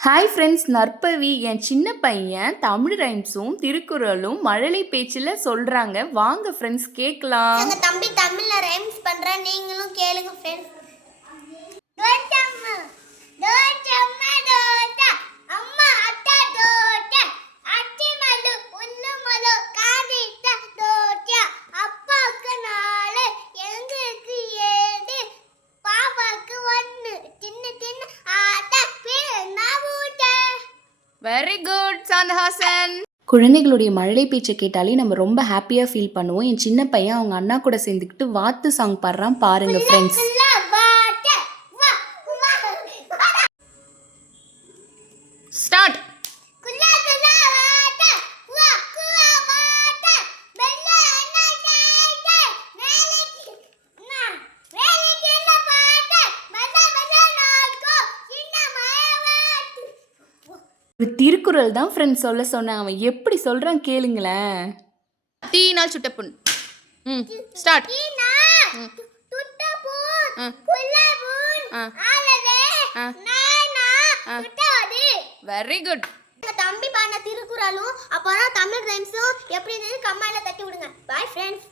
Hi friends நற்பவி என் சின்ன பையன் தமிழ் ரைம்ஸும் திருக்குறளும் மழலை பேச்சில் சொல்கிறாங்க வாங்க ஃப்ரெண்ட்ஸ் கேட்கலாம். தம்பி தமிழில் ரைம்ஸ் பண்ணுறேன் நீங்களும் கேளுங்க ஃப்ரெண்ட்ஸ் வெரி குட் சாந்தஹாசன் குழந்தைகளுடைய மழலை பேச்சை கேட்டாலே நம்ம ரொம்ப ஹாப்பியாக ஃபீல் பண்ணுவோம். என் சின்ன பையன் அவங்க அண்ணா கூட சேர்ந்துக்கிட்டு வாத்து சாங் பாடுறான் பாருங்க ஃப்ரெண்ட்ஸ் ஒரு திருக்குறள் தான் ஃப்ரெண்ட்ஸ் சொல்ல சொன்னான் அவன் எப்படி சொல்கிறான் கேளுங்களேன். தீனால் சுட்ட புண். ம் ஸ்டார்ட் வெரி குட் தம்பி பாடின திருக்குறளும் அப்புறம் தமிழ் ரைம்ஸும் எப்படி இருந்தது கம்மாயில தட்டி விடுங்க. Bye friends